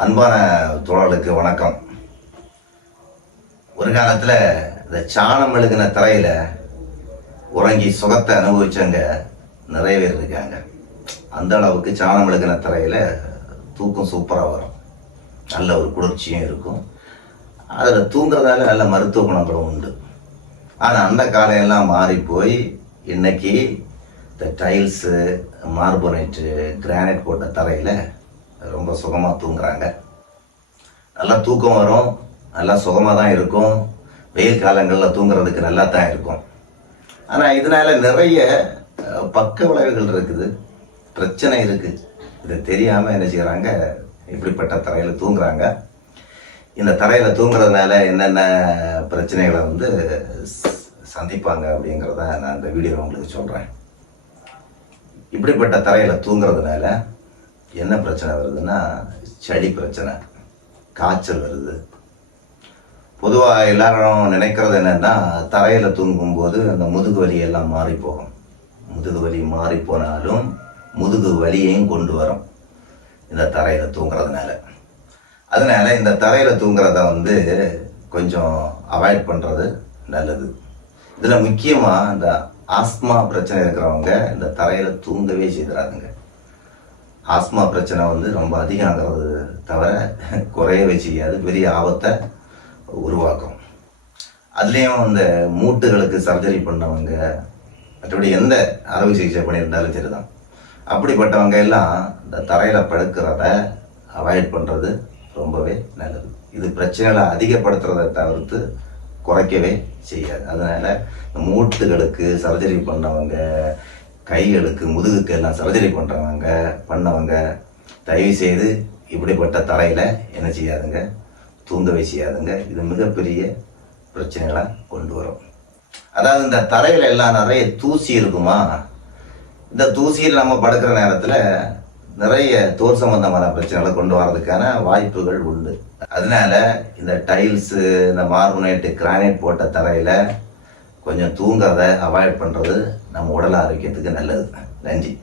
அன்பான தோழர்களுக்கு வணக்கம். ஒரு காலத்தில் இந்த சாணம் மெழுகின தரையில் உறங்கி சுகத்தை அனுபவிச்சவங்க நிறைய பேர் இருக்காங்க. அந்த அளவுக்கு சாணம் மெழுகின தரையில் தூக்கம் சூப்பராக வரும். நல்ல ஒரு குளிர்ச்சியும் இருக்கும். அதில் தூங்குறதால நல்ல மருத்துவ குணங்களும் உண்டு. ஆனால் அந்த காலையெல்லாம் மாறி போய் இன்னைக்கு இந்த டைல்ஸு மார்பனைட்டு கிரானைட் போட்ட தரையில் ரொம்ப சுகமாக தூங்குறாங்க. நல்லா தூக்கம் வரும். நல்லா சுகமாக தான் இருக்கும். வெயில் காலங்களில் தூங்குறதுக்கு நல்லா தான் இருக்கும். ஆனால் இதனால் நிறைய பக்க விளைவுகள் இருக்குது. பிரச்சனை இருக்குது இது தெரியாமல் என்ன செய்கிறாங்க இப்படிப்பட்ட தரையில் தூங்குறாங்க. இந்த தரையில் தூங்குறதுனால என்னென்ன பிரச்சனைகளை வந்து சந்திப்பாங்க அப்படிங்கிறத நான் இந்த வீடியோவில் உங்களுக்கு சொல்கிறேன் இப்படிப்பட்ட தரையில் தூங்குறதுனால என்ன பிரச்சனை வருதுன்னா சளி பிரச்சனை காய்ச்சல் வருது. பொதுவாக எல்லாரும் நினைக்கிறது என்னென்னா தரையில் தூங்கும்போது அந்த முதுகு வலி எல்லாம் மாறி போகும். முதுகு வலி மாறி போனாலும் முதுகு வலியையும் கொண்டு வரும் இந்த தரையில் தூங்குறதுனால. அதனால இந்த தரையில் தூங்குறத வந்து கொஞ்சம் அவாய்ட் பண்ணுறது நல்லது. இதில் முக்கியமாக இந்த ஆஸ்மா பிரச்சனை இருக்கிறவங்க இந்த தரையில் தூங்கவே செய்துறாதுங்க. ஆஸ்மா பிரச்சனை வந்து ரொம்ப அதிகம் ஆகிறது தவிர குறையவே செய்யாது. பெரிய ஆபத்தை உருவாக்கும். அதுலேயும் அந்த மூட்டுகளுக்கு சர்ஜரி பண்ணவங்க மற்றபடி எந்த அறுவை சிகிச்சை பண்ணியிருந்தாலும் சரிதான். அப்படிப்பட்டவங்க எல்லாம் இந்த தரையில் படுக்கிறத அவாய்ட் பண்ணுறது ரொம்பவே நல்லது. இது பிரச்சனைகளை அதிகப்படுத்துறதை தவிர்த்து குறைக்கவே செய்யாது. அதனால் இந்த மூட்டுகளுக்கு சர்ஜரி பண்ணவங்க கைகளுக்கு முதுகுக்கு எல்லாம் சர்ஜரி பண்ணுறவங்க பண்ணவங்க தயவு செய்து இப்படிப்பட்ட தரையில் என்ன செய்யாதுங்க தூங்கவே செய்யாதுங்க இது மிகப்பெரிய பிரச்சனைகளை கொண்டு வரும். அதாவது இந்த தரையில் எல்லாம் நிறைய தூசி இருக்குமா? இந்த தூசியில் நம்ம படுக்கிற நேரத்தில் நிறைய தோல் சம்பந்தமான பிரச்சனைகளை கொண்டு வர்றதுக்கான வாய்ப்புகள் உண்டு. அதனால இந்த டைல்ஸு இந்த மார்பனேட்டு கிரானைட் போட்ட தரையில் கொஞ்சம் தூங்குறத அவாய்ட் பண்ணுறது நம்ம உடல் ஆரோக்கியத்துக்கு நல்லது. நன்றி.